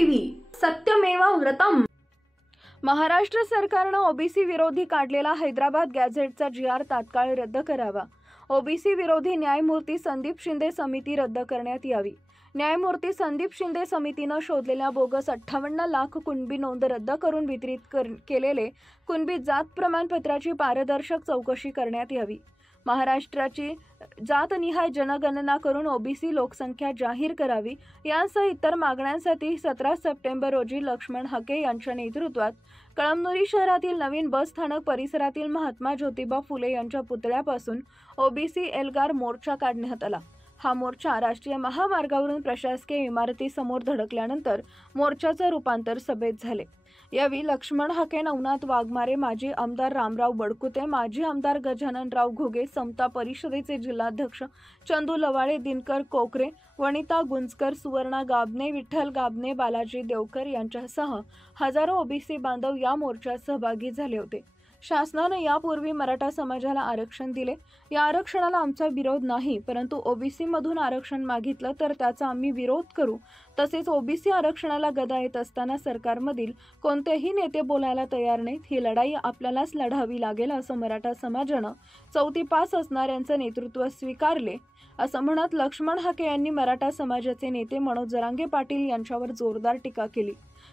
TV सत्यमेव व्रतम। महाराष्ट्र सरकारनं OBC विरोधी काढलेला हैदराबाद गॅझेटचा GR तात्काळ रद्द करावा। ओबीसी विरोधी न्यायमूर्ती संदीप शिंदे समिती रद्द करण्यात यावी। न्यायमूर्ती संदीप शिंदे समितीनं शोधलेल्या बोगस 58 लाख कुणबी नोंद रद्द करून वितरित केलेले कुणबी जात प्रमाणपत्राची पारदर्शक चौकशी करण्यात यावी। महाराष्ट्राची जातनिहाय जनगणना करून ओबीसी लोकसंख्या जाहीर करावी यासह इतर मागण्यांसाठी 17 सप्टेंबर रोजी लक्ष्मण हके यांच्या नेतृत्वात कळमनुरी शहरातील नवीन बस स्थानक परिसरातील महात्मा ज्योतिबा फुले यांच्या पुतळ्यापासून ओबीसी एल्गार मोर्चा काढण्यात आला। हा मोर्चा राष्ट्रीय महामार्गावरून प्रशासकीय इमारतीसमोर धडकल्यानंतर मोर्चाचे रूपांतर सभेत झाले। यावेळी लक्ष्मण हके, नवनाथ वाघमारे, माजी आमदार रामराव बडकुते, माजी आमदार गजाननराव घुगे, समता परिषदेचे जिल्हाध्यक्ष चंदू लवाळे, दिनकर कोकरे, वनिता गुंजकर, सुवर्णा गाबने, विठ्ठल गाबने, बालाजी देवकर यांच्यासह हजारो ओबीसी बांधव या मोर्चात सहभागी झाले होते। शासनाने यापूर्वी मराठा समाजाला आरक्षण दिले। या आरक्षणाला आमचा विरोध नाही, परंतु ओबीसी मधून आरक्षण मागितलं तर त्याचा आम्ही विरोध करू। तसेच ओबीसी आरक्षणाला गदा येत असताना सरकारमधील कोणतेही नेते बोलायला तयार नाहीत। ही लढाई आपल्यालाच लढावी लागेल असं मराठा समाजानं 4थी पास असणाऱ्यांचं नेतृत्व स्वीकारले असं म्हणत लक्ष्मण हके यांनी मराठा समाजाचे नेते मनोज जरांगे पाटील यांच्यावर जोरदार टीका केली।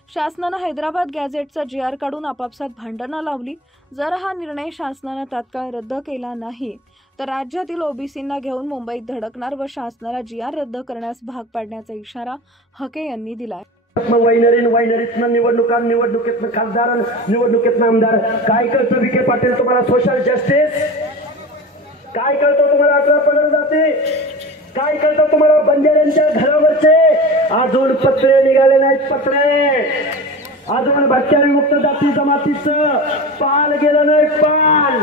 शासनानं हैदराबाद गॅझेटचा GR काढून आपापसात भांडणं लावली। जर हा निर्णय शासनानं तात्काळ रद्द केला नाही तर राज्यातील ओबीसींना घेऊन मुंबईत धडकणार व शासनाला GR रद्द करण्यास भाग पाडण्याचा इशारा हके यांनी दिलाय। वैनरीतनं निवडणुकीतनं खासदार, निवडणुकीतनं आमदार, काय करतो विखे पाटील तुम्हाला सोशल जस्टिस? काय करतो तुम्हाला 18 पगड जाती? काय करतो तुम्हाला बंजाऱ्यांच्या घरावरचे अजून पत्रे निघाले नाहीत? पत्रे अजून भटक्या विमुक्त जाती जमातीचं पाल गेलं नाही, पाल।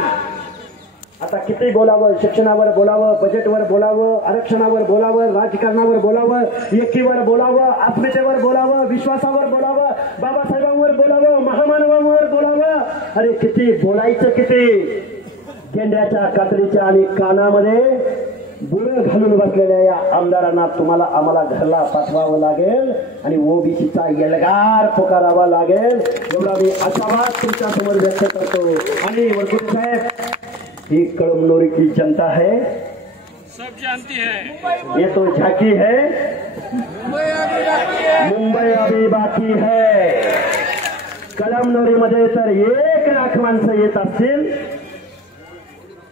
आता किती बोलावं, शिक्षणावर बोलावं, बजेटवर बोलावं, आरक्षणावर बोलावं, राजकारणावर बोलावं, एकीवर बोलावं, अस्मितेवर बोलावं, विश्वासावर बोलावं, बाबासाहेबांवर बोलावं, महामानवांवर बोलावं। अरे किती बोलायचं, किती गेंड्याच्या कातडीच्या आणि कानामध्ये बुळ घालून बसलेल्या या आमदारांना तुम्हाला आम्हाला घरला पाठवावं लागेल आणि ओबीसीचा एल्गार पुकारावा लागेल, एवढा मी आशावाद तुमच्या समोर व्यक्त करतो। आणि वरकुटे साहेब, ही कळमनुरी की जनता है, सब जानती है, ये तो झांकी है, मुंबई अभी बाकी है। कळमनुरी मध्ये तर 1 लाख माणसं येत असतील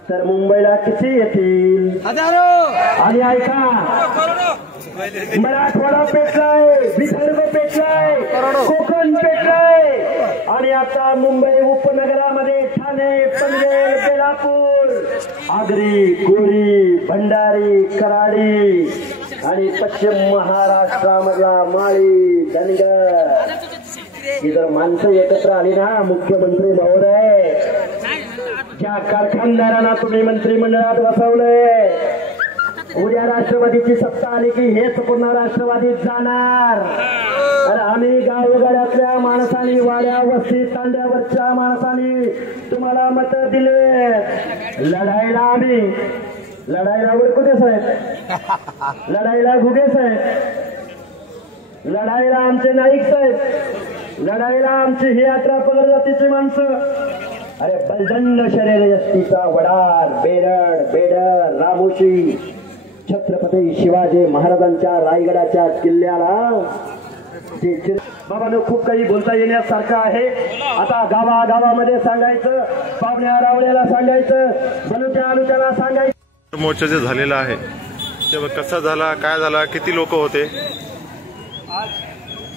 तर मुंबईला किती येतील? हजारो। आणि ऐका, मराठवाडा पेटलाय, विदर्भ पेटलाय, कोकण पेटलाय आणि आता मुंबई उपनगरामध्ये ठाणे, पनवेल, बेलापूर, आगरी, कोळी, भंडारी, कराडी आणि पश्चिम महाराष्ट्रामधला माळी, धनगर ही जर माणसं एकत्र आली ना, मुख्यमंत्री महोदय, ज्या कारखानदारांना तुम्ही मंत्रिमंडळात बसवलंय, उद्या राष्ट्रवादीची सत्ता आली की हेच पुन्हा राष्ट्रवादीत जाणार। अरे आम्ही गावगाड्यातल्या माणसांनी, वाड्या वस्ती तांड्यावरच्या माणसांनी तुम्हाला मत दिले। लढायला आम्ही, लढायला वरकुटे साहेब, लढायला घुगे साहेब, लढायला आमचे नाईक साहेब, लढायला आमची ही 18 पगड जातीची माणसं। अरे बलदंड शरीर यष्टीचा वडार, बेरड, बेडर, रामोशी, छत्रपती शिवाजी महाराजांच्या रायगडाच्या किल्ल्याला बाबांनो खूप काही बोलता येण्यासारखं आहे। आता गावागावामध्ये सांगायचं, पाहुण्या रावण्याला सांगायचं, बलुच्या आलुच्याला सांगायचं। मोर्चा जे झालेला आहे तेव्हा कसा झाला, काय झाला, किती लोक होते? आज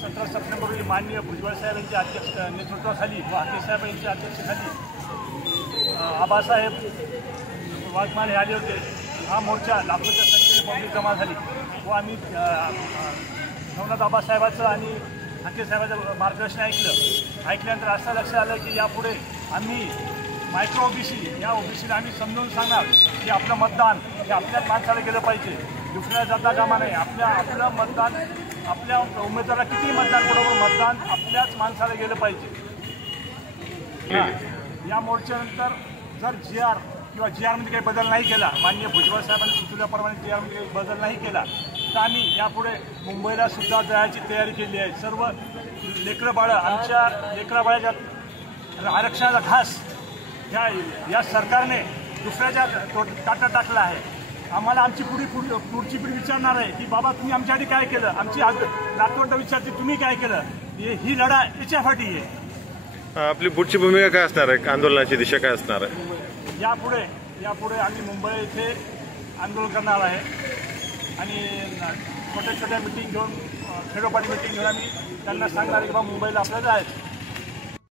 17 सप्टेंबर रोजी माननीय भुजबळ साहेबांच्या नेतृत्वाखाली व हके साहेब यांच्या अध्यक्षतेखाली आबासाहेब वाघमारे आले होते। हा मोर्चा लाखोच्या संख्येने पब्लिक जमा झाली व आम्ही नवनाथ आबासाहेबांचं आणि हके साहेबांचं मार्गदर्शन ऐकल्यानंतर असं लक्षात आलं की यापुढे आम्ही मायक्रो ओबीसी या ओबीसीला आम्ही समजावून सांगणार की आपलं मतदान हे आपल्याच माणसाला गेलं पाहिजे, दुसऱ्या जाता कामा नाही। आपलं मतदान, आपल्या उमेदवाराला किती मतदान बरोबर मतदान आपल्याच माणसाला गेलं पाहिजे। या मोर्चानंतर जर GR किंवा GR मध्ये काही बदल नाही केला, माननीय भुजबळ साहेबांनी सुचवल्याप्रमाणे GR मध्ये काही बदल नाही केला आता आम्ही यापुढे मुंबईला सुद्धा जायची तयारी केली आहे. सर्व लेकरं बाळं, आमच्या लेकरा बाळाच्या आरक्षणाचा घास या सरकारने दुसऱ्याच्या ताटात टाकला आहे. आम्हाला आमची पुढची पिढी विचारणार आहे की बाबा तुम्ही आमच्यासाठी काय केलं, आमची नातवंड विचारते तुम्ही काय केलं. ही लढा याच्यासाठी आहे. आपली पुढची भूमिका काय असणार आहे, आंदोलनाची दिशा काय असणार आहे? यापुढे आम्ही मुंबई येथे आंदोलन करणार आहे आणि छोट्या छोट्या मिटिंग घेऊन खेडोपाडी मिटिंग घेऊन आम्ही त्यांना सांगणार आहे की बाबा मुंबईला आपल्याला जायचं.